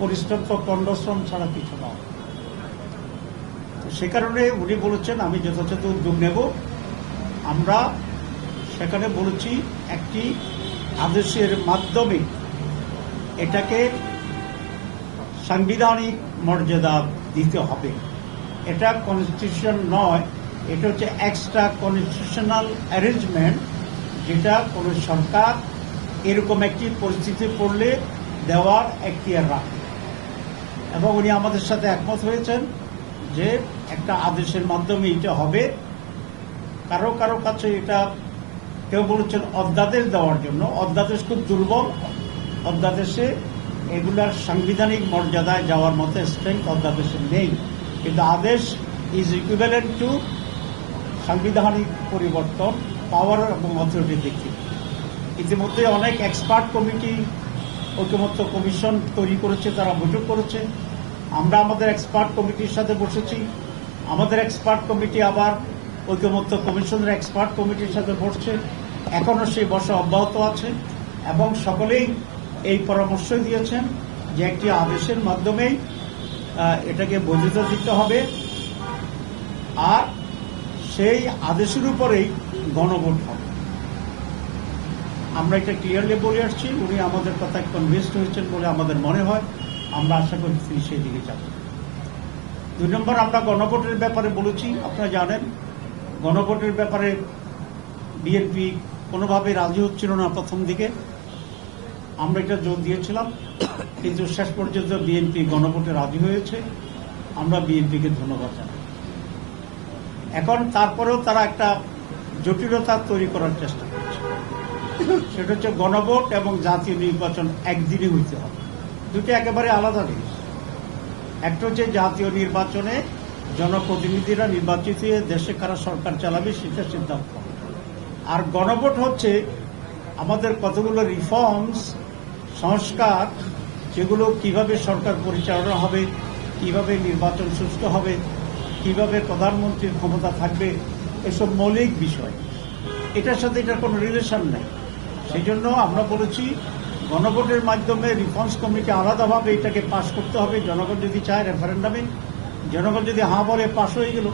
পরিশ্রম তো কণ্ডশ্রম ছাড়া কিছু নয়। সে কারণে উনি বলেছেন আমি যথাযথ উদ্যোগ নেব। আমরা সেখানে বলেছি একটি আদেশের মাধ্যমে এটাকে সাংবিধানিক মর্যাদা দিতে হবে। এটা কনস্টিটিউশন নয়, এটা হচ্ছে এক্সট্রা কনস্টিটিউশনাল অ্যারেঞ্জমেন্ট, যেটা কোনো সরকার এরকম একটি পরিস্থিতি পড়লে দেওয়ার এখতিয়ার রাখে। এবং উনি আমাদের সাথে একমত হয়েছেন যে একটা আদেশের মাধ্যমে এটা হবে। কারো কারো কাছে এটা কেউ বলেছেন অধ্যাদেশ দেওয়ার জন্য। অধ্যাদেশ খুব দুর্বল। অধ্যাদেশে এগুলার সাংবিধানিক মর্যাদায় যাওয়ার মতো স্ট্রেংথ অধ্যাদেশে নেই। কিন্তু আদেশ ইজ ইকুইভ্যালেন্ট টু সাংবিধানিক পরিবর্তন, পাওয়ার এবং অথরিটির দিক থেকে। ইতিমধ্যে অনেক এক্সপার্ট কমিটি, ঐকমত্য কমিশন তৈরি করেছে, তারা বৈঠক করেছে। আমরা আমাদের এক্সপার্ট কমিটির সাথে বসেছি। আমাদের এক্সপার্ট কমিটি আবার ঐকমত্য কমিশনের এক্সপার্ট কমিটির সাথে বসছে। এখনও সেই বসা অব্যাহত আছে এবং সকলেই এই পরামর্শ দিয়েছেন যে একটি আদেশের মাধ্যমেই এটাকে বৈধতা দিতে হবে, আর সেই আদেশের উপরেই গণভোট হবে। আমরা এটা ক্লিয়ারলি বলে আসছি। উনি আমাদের কথায় কনভিন্সড হয়েছেন বলে আমাদের মনে হয়। আমরা আশা করি তিনি সেই দিকে যাবেন। 2 নম্বর, আমরা গণভোটের ব্যাপারে বলেছি। আপনারা জানেন গণভোটের ব্যাপারে বিএনপি কোনোভাবে রাজি হচ্ছিল না প্রথম দিকে। আমরা এটা জোর দিয়েছিলাম, কিন্তু শেষ পর্যন্ত বিএনপি গণভোটে রাজি হয়েছে। আমরা বিএনপিকে ধন্যবাদ জানাই। এখন তারপরেও তারা একটা জটিলতা তৈরি করার চেষ্টা করছে। সেটা হচ্ছে গণভোট এবং জাতীয় নির্বাচন একদিনই হইতে হবে। দুটো একেবারে আলাদা জিনিস। একটা হচ্ছে জাতীয় নির্বাচনে জনপ্রতিনিধিরা নির্বাচিত হয়ে দেশে কারা সরকার চালাবে সেটা সিদ্ধান্ত, আর গণভোট হচ্ছে আমাদের কতগুলো রিফর্মস, সংস্কার, যেগুলো কিভাবে সরকার পরিচালনা হবে, কিভাবে নির্বাচন সুষ্ঠু হবে, কিভাবে প্রধানমন্ত্রীর ক্ষমতা থাকবে, এসব মৌলিক বিষয়। এটার সাথে এটার কোনো রিলেশন নেই। সেই জন্য আমরা বলেছি গণভোটের মাধ্যমে রিফর্মস কমিটি আলাদাভাবে এটাকে পাশ করতে হবে। জনগণ যদি চায় রেফারেন্ডামে, জনগণ যদি হ্যাঁ বলে পাশ হয়ে গেল,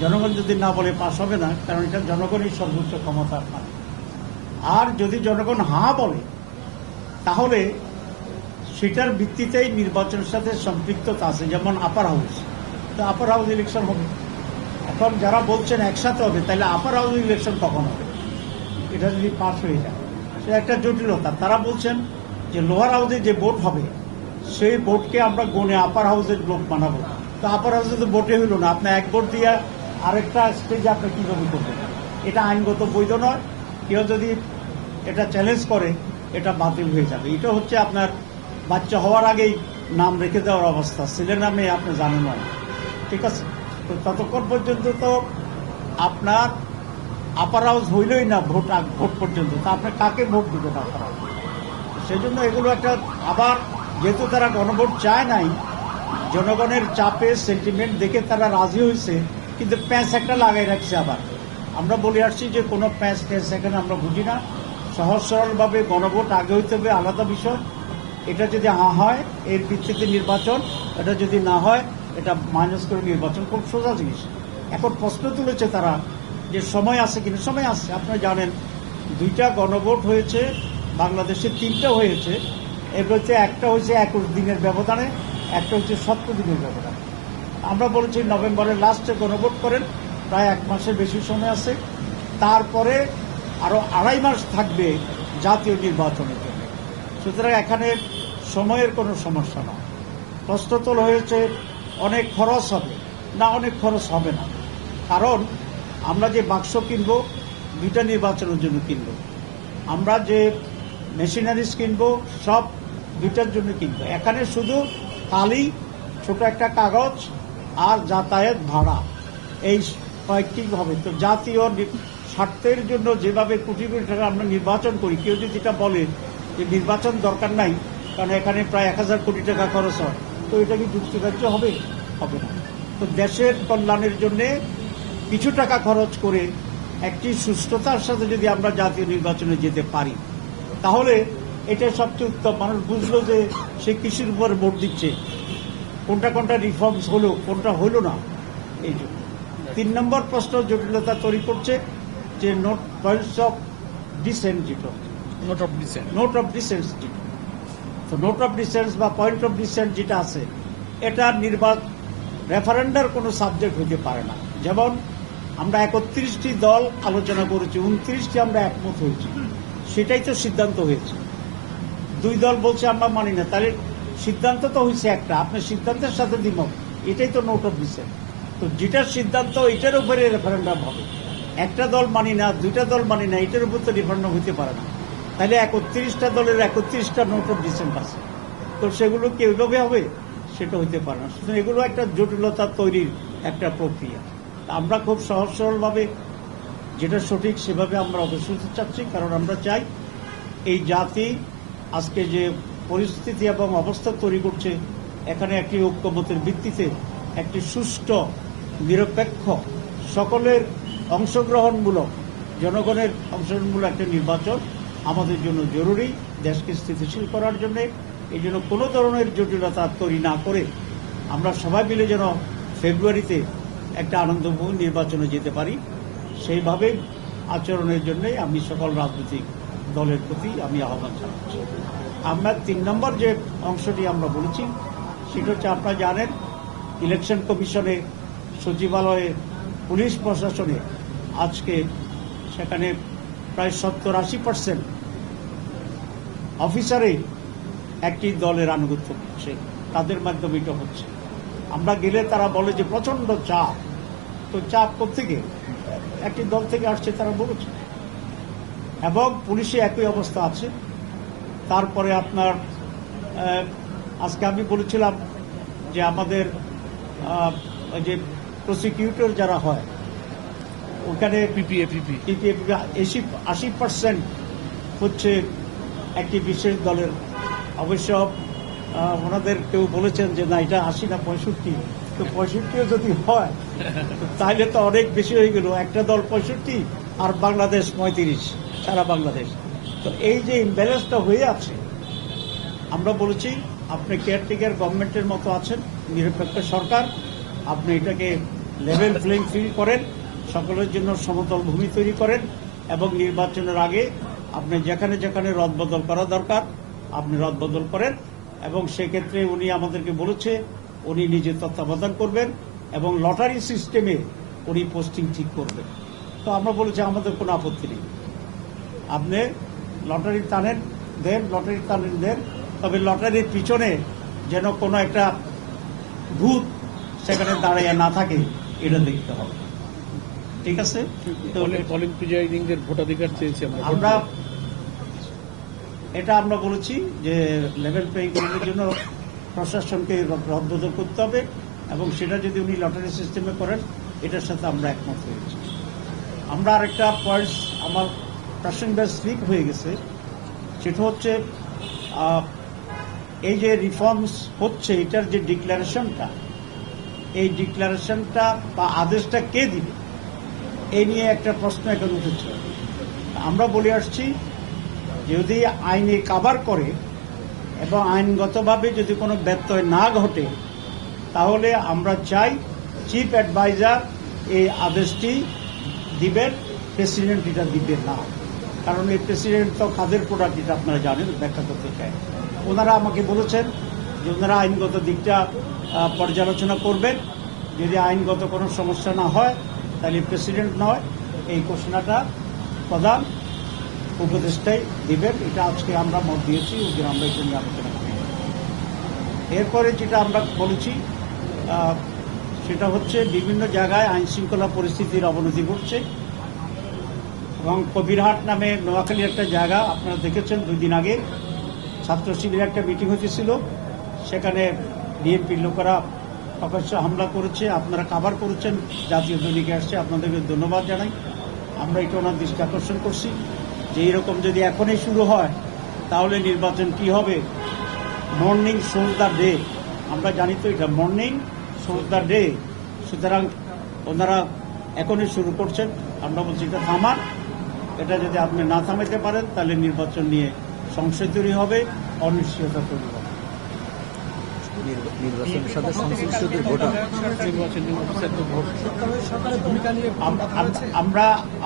জনগণ যদি না বলে পাশ হবে না, কারণ এটা জনগণই সর্বোচ্চ ক্ষমতার মালিক। আর যদি জনগণ হ্যাঁ বলে তাহলে সেটার ভিত্তিতেই নির্বাচনের সাথে সম্পৃক্ততা আছে, যেমন আপার হাউস। তো আপার হাউস ইলেকশন হবে। এখন যারা বলছেন একসাথে হবে, তাহলে আপার হাউস ইলেকশন কখন হবে? এটা যদি পাস হয়ে যায় সে একটা জটিলতা। তারা বলছেন যে লোয়ার হাউসে যে ভোট হবে সেই ভোটকে আমরা গণে আপার হাউসের লোক বানাবো। তো আপার হাউসে তো ভোটে হইল না, আপনি এক ভোট দিয়ে আরেকটা স্টেজে আপনি কীভাবে করবেন? এটা আইনগত বৈধ নয়। কেউ যদি এটা চ্যালেঞ্জ করে এটা বাতিল হয়ে যাবে। এটা হচ্ছে আপনার বাচ্চা হওয়ার আগেই নাম রেখে দেওয়ার অবস্থা। ছেলে নামে আপনি জানেন না, ঠিক আছে? তো ততক্ষণ পর্যন্ত তো আপনার আপার হাউস হইলই না ভোট পর্যন্ত, তা আপনি কাকে ভোট দিবেন আপার হাউস? সেই জন্য এগুলো একটা, আবার যেহেতু তারা গণভোট চায় নাই, জনগণের চাপে সেন্টিমেন্ট দেখে তারা রাজি হয়েছে, কিন্তু প্যাঁচ একটা লাগাই রাখছে। আবার আমরা বলে আসছি যে কোনো প্যাঁচ ট্যাঁচ এখানে আমরা বুঝি না। সহজ সরলভাবে গণভোট আগে হইতে হবে, আলাদা বিষয়। এটা যদি হ্যাঁ হয় এর ভিত্তিতে নির্বাচন, এটা যদি না হয় এটা মাইনাস করে নির্বাচন, খুব সোজা জিনিস। এখন প্রশ্ন তুলেছে তারা যে সময় আছে কিনা। সময় আছে। আপনারা জানেন 2টা গণভোট হয়েছে বাংলাদেশে, 3টা হয়েছে। এর মধ্যে একটা হয়েছে 21 দিনের ব্যবধানে, একটা হচ্ছে 70 দিনের ব্যবধানে। আমরা বলেছি নভেম্বরের লাস্টে গণভোট করেন, প্রায় 1 মাসের বেশি সময় আছে। তারপরে আরও 2.5 মাস থাকবে জাতীয় নির্বাচনের জন্য। সুতরাং এখানে সময়ের কোনো সমস্যা না। প্রশ্ন তোলা হয়েছে অনেক খরচ হবে না, অনেক খরচ হবে না। কারণ আমরা যে বাক্স কিনব 2টা নির্বাচনের জন্য কিনব, আমরা যে মেশিনারিজ কিনব সব 2টার জন্য কিনব। এখানে শুধু খালি ছোট একটা কাগজ আর যাতায়াত ভাড়া, এই কয়েকটি হবে। তো জাতীয় স্বার্থের জন্য যেভাবে কোটি কোটি টাকা আমরা নির্বাচন করি, কেউ যদি এটা বলে যে নির্বাচন দরকার নাই কারণ এখানে প্রায় 1000 কোটি টাকা খরচ হয়, তো এটা কি যুক্তিগ্রাহ্য হবে? হবে না। তো দেশের কল্যাণের জন্যে কিছু টাকা খরচ করে একটি সুষ্ঠুতার সাথে যদি আমরা জাতীয় নির্বাচনে যেতে পারি, তাহলে এটাই সবচেয়ে উত্তম। মানুষ বুঝলো যে সে কৃষির উপর ভোট দিচ্ছে, কোনটা কোনটা রিফর্মস হলো, কোনটা হলো না। এই জন্য 3 নম্বর প্রশ্ন জটিলতা তৈরি করছে যে নোট পয়েন্টস অফ ডিসেন্ট যেটা, নোট অফ ডিসেন্ট যেটা, তো নোট অফ ডিসেন্ট বা পয়েন্ট অফ ডিসেন্ট যেটা আছে, এটা রেফারেন্ডার কোনো সাবজেক্ট হতে পারে না। যেমন আমরা 31টি দল আলোচনা করেছি, 29টি আমরা একমত হয়েছি, সেটাই তো সিদ্ধান্ত হয়েছে। 2 দল বলছে আমরা মানি না, তাহলে সিদ্ধান্ত তো হয়েছে একটা, আপনার সিদ্ধান্তের সাথে দ্বিমত, এটাই তো নোট অফ ডিসেন্ট। তো যেটার সিদ্ধান্ত এটার উপরে রেফারেন্ডাম হবে। একটা দল মানি না, 2টা দল মানি না, এটার উপর তো রেফারেন্ডাম হতে পারে না। তাহলে 31টা দলের 31টা নোট অফ ডিসেন্ট আছে, তো সেগুলো কি ওইভাবে হবে? সেটা হইতে পারে না। সুতরাং এগুলো একটা জটিলতা তৈরির একটা প্রক্রিয়া। আমরা খুব সহজ সরলভাবে যেটা সঠিক সেভাবে আমরা অগ্রসর চাচ্ছি, কারণ আমরা চাই এই জাতি আজকে যে পরিস্থিতি এবং অবস্থা তৈরি করছে, এখানে একটি ঐক্যমতের ভিত্তিতে একটি সুষ্ঠু, নিরপেক্ষ, সকলের অংশগ্রহণমূলক, জনগণের অংশগ্রহণমূলক একটা নির্বাচন আমাদের জন্য জরুরি, দেশকে স্থিতিশীল করার জন্য। এই জন্য কোনো ধরনের জটিলতা তৈরি না করে আমরা সবাই মিলে যেন ফেব্রুয়ারিতে একটা আনন্দময় নির্বাচনে যেতে পারি, সেইভাবে আচরণের জন্য আমি সকল রাজনৈতিক দলের প্রতি আমি আহ্বান জানাচ্ছি। আমরা 3 নম্বর যে অংশটি আমরা বলেছি সেটা হচ্ছে, আপনারা জানেন ইলেকশন কমিশনে, সচিবালয়ে, পুলিশ প্রশাসনে আজকে সেখানে প্রায় 70-80% অফিসারে একটি দলের আনুগত্য করছে, তাদের মাধ্যমে এটা হচ্ছে। আমরা গেলে তারা বলে যে প্রচন্ড চাপ, তো চাপ কোত্থেকে? একটি দল থেকে আসছে তারা বলেছে। এবং পুলিশে একই অবস্থা আছে। তারপরে আপনার আজকে আমি বলেছিলাম যে আমাদের যে প্রসিকিউটর যারা হয় ওখানে পিপিএ 80% হচ্ছে একটি বিশেষ দলের। অবশ্য ওনাদের কেউ বলেছেন যে না, এটা 80 না 65, তো 65ও যদি হয় তাহলে তো অনেক বেশি হয়ে গেল। একটা দল 65 আর বাংলাদেশ 35, সারা বাংলাদেশ। তো এই যে ইমব্যালেন্সটা হয়ে আছে, আমরা বলেছি আপনি কেয়ারটেকার গভর্নমেন্টের মতো আছেন, নিরপেক্ষ সরকার, আপনি এটাকে লেভেল প্লেইং ফিল্ড করেন, সকলের জন্য সমতল ভূমি তৈরি করেন, এবং নির্বাচনের আগে আপনি যেখানে যেখানে রদবদল করা দরকার আপনি রদবদল করেন। এবং সেক্ষেত্রে উনি আমাদেরকে বলেছে উনি নিজে তত্ত্বাবধান করবেন এবং লটারি সিস্টেমে উনি পোস্টিং ঠিক করবেন। তো আমরা বলেছি আমাদের কোনো আপত্তি নেই, আপনি লটারি টানেন দেন, তবে লটারির পিছনে যেন কোনো একটা ভূত সেখানে দাঁড়িয়ে না থাকে, এটা দেখতে হবে। ঠিক আছে? পোলিং প্রিজাইডিংদের ভোটাধিকার চেয়েছি আমরা, এটা আমরা বলেছি যে লেভেল প্লেইং ফিল্ডের জন্য প্রশাসনকে রদবদল করতে হবে, এবং সেটা যদি উনি লটারি সিস্টেমে করেন এটার সাথে আমরা একমত হয়েছি। আমরা আরেকটা পয়েন্টস আমার প্রাসঙ্গিক স্লিপ হয়ে গেছে, সেটা হচ্ছে এই যে রিফর্মস হচ্ছে এটার যে ডিক্লারেশনটা, এই ডিক্লারেশনটা বা আদেশটা কে দিবে এই নিয়ে একটা প্রশ্ন এখন উঠেছে। আমরা বলে আসছি যদি আইনে কাভার করে এবং আইনগতভাবে যদি কোনো ব্যত্যয় না ঘটে, তাহলে আমরা চাই চিফ অ্যাডভাইজার এই আদেশটি দিবেন, প্রেসিডেন্ট এটা দিবেন না। কারণ এই প্রেসিডেন্ট তো কাদের প্রোডাক্ট এটা আপনারা জানেন, ব্যাখ্যা করতে চাই। ওনারা আমাকে বলেছেন যে ওনারা আইনগত দিকটা পর্যালোচনা করবেন, যদি আইনগত কোনো সমস্যা না হয় তাহলে প্রেসিডেন্ট নয়, এই ঘোষণাটা প্রধান উপদেষ্টাই দিবেন। এটা আজকে আমরা মত দিয়েছি, ওই জন্য আমরা এটা নিয়ে আলোচনা করি। এরপরে যেটা আমরা বলেছি সেটা হচ্ছে বিভিন্ন জায়গায় আইন শৃঙ্খলা পরিস্থিতির অবনতি ঘটছে, এবং কবিরহাট নামে নোয়াখালীর একটা জায়গা আপনারা দেখেছেন 2 দিন আগে ছাত্র শিবিরের একটা মিটিং হতেছিল, সেখানে বিএনপির লোকেরা প্রকাশ্য হামলা করেছে, আপনারা কাভার করেছেন, জাতীয় দৈনিকে আসছে, আপনাদেরকে ধন্যবাদ জানাই। আমরা এটা ওনার দৃষ্টি আকর্ষণ করছি যে এইরকম যদি এখনই শুরু হয় তাহলে নির্বাচন কি হবে। মর্নিং শোজ দ্য ডে, আমরা জানি তো এটা মর্নিং শোজ দ্য ডে, সুতরাং ওনারা এখনই শুরু করছেন। আমরা বলছি এটা থামান, এটা যদি আপনি না থামাইতে পারেন তাহলে নির্বাচন নিয়ে সংশয় তৈরি হবে, অনিশ্চয়তা তৈরি হবে। নির্বাচনের সাথে সংশ্লিষ্টদের ভোটার নির্বাচনী অফিসারদের ভোট সরকারের ভূমিকা নিয়ে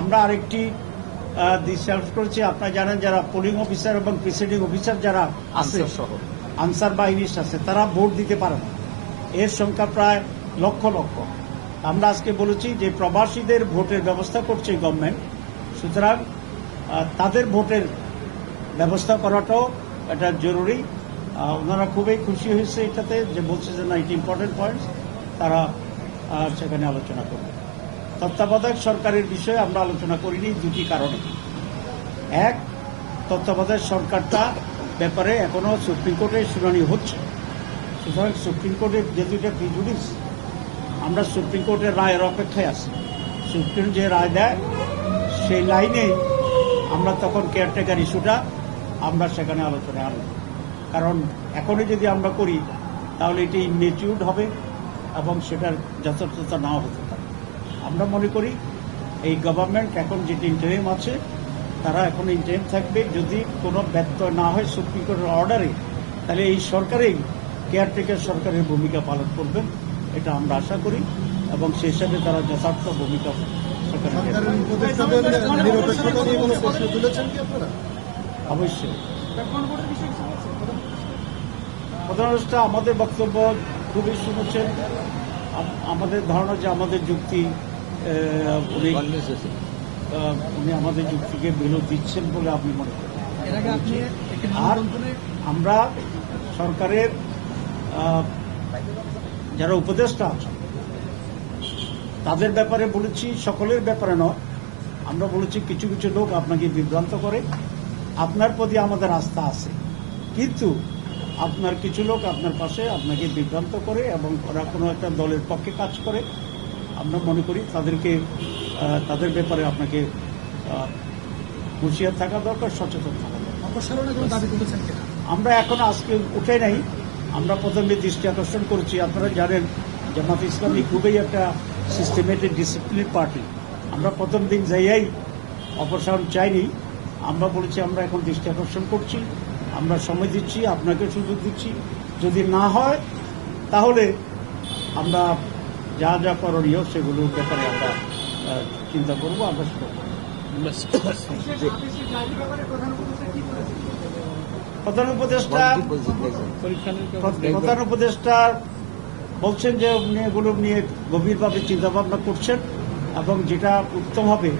আমরা আরেকটি ডিসকাস করেছি। আপনারা জানেন যারা পোলিং অফিসার এবং প্রিসাইডিং অফিসার যারা আছে, সহ আনসার বাহিনীর আছে, তারা ভোট দিতে পারে না। এর সংখ্যা প্রায় লক্ষ লক্ষ। আমরা আজকে বলেছি যে প্রবাসীদের ভোটের ব্যবস্থা করছে গভর্নমেন্ট, সুতরাং তাদের ভোটের ব্যবস্থা করাটাও এটা জরুরি। ওনারা খুবই খুশি হয়েছে এটাতে, যে বলছে যে না, এটা ইম্পর্টেন্ট পয়েন্টস, তারা সেখানে আলোচনা করবে। তত্ত্বাবধায়ক সরকারের বিষয়ে আমরা আলোচনা করিনি দুটি কারণে। এক, তত্ত্বাবধায়ক সরকারটা ব্যাপারে এখনো সুপ্রিম কোর্টে শুনানি হচ্ছে, সুতরাং সুপ্রিম কোর্টের যে দুইটা প্রিজুডিস, আমরা সুপ্রিম কোর্টের রায়ের অপেক্ষায় আছি। সুপ্রিম যে রায় দেয় সেই লাইনেই আমরা তখন কেয়ারটেকার ইস্যুটা আমরা সেখানে আলোচনায় আনব। কারণ এখনই যদি আমরা করি তাহলে এটি ইনমেচিউরড হবে এবং সেটার যথাযথতা নাও হতে পারে। আমরা মনে করি এই গভর্নমেন্ট এখন যেটি ইন্টারিম আছে, তারা এখন ইন্টারিম থাকবে। যদি কোনো ব্যত্যয় না হয় সুপ্রিম কোর্টের অর্ডারে, তাহলে এই সরকারেই কেয়ারটেকার সরকারের ভূমিকা পালন করবেন, এটা আমরা আশা করি, এবং সেই হিসাবে তারা যথার্থ ভূমিকা সেখানে সরকারের উপদেষ্টাদের নিরপেক্ষতা নিয়ে কোনো প্রশ্ন তুলেছেন কি আপনারা? অবশ্যই প্রধানমন্ত্রী আমাদের বক্তব্য খুবই শুনেছেন। আমাদের ধারণা যে আমাদের যুক্তি উনি আমাদের যুক্তিকে বিরোধ দিচ্ছেন বলে আপনি মনে করেন। আর আমরা সরকারের যারা উপদেষ্টা আছেন তাদের ব্যাপারে বলেছি, সকলের ব্যাপারে নয়। আমরা বলেছি কিছু কিছু লোক আপনাকে বিভ্রান্ত করে, আপনার প্রতি আমাদের আস্থা আছে, কিন্তু আপনার কিছু লোক আপনার পাশে আপনাকে বিভ্রান্ত করে এবং ওরা কোনো একটা দলের পক্ষে কাজ করে। আমরা মনে করি তাদেরকে তাদের ব্যাপারে আপনাকে হুঁশিয়ার থাকা দরকার, সচেতন থাকা দরকার। অপসারণের কোনো দাবি তুলেছেন কিনা? আমরা এখন আজকে উঠে নাই, আমরা প্রথমে দৃষ্টি আকর্ষণ করছি। আপনারা জানেন জামাত ইসলামী খুবই একটা সিস্টেমেটিক ডিসিপ্লিন পার্টি। আমরা প্রথম দিন যাইয়াই অপসারণ চাইনি, আমরা বলেছি আমরা এখন দৃষ্টি আকর্ষণ করছি, আমরা সময় দিচ্ছি, আপনাকে সুযোগ দিচ্ছি। যদি না হয় তাহলে আমরা যা যা করণীয় সেগুলোর ব্যাপারে আমরা চিন্তা করবো, আমরা সেটা করব। প্রধান উপদেষ্টা বলছেন যে উনি এগুলো নিয়ে গভীরভাবে চিন্তা ভাবনা করছেন এবং যেটা উত্তম হবে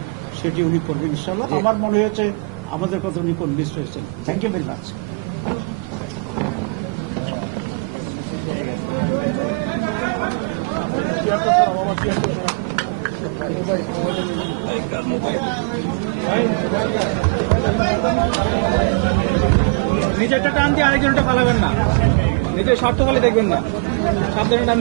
সেটি উনি করবেন ইনশাআল্লাহ। আমার মনে হয়েছে আমাদের কথা উনি কনভিন্স হয়েছেন। Thank you very much. নিজেরটা টান দিয়ে আরেকজনটা ফালাবেন না, নিজের স্বার্থ খালি দেখবেন না, সাবধানে টান।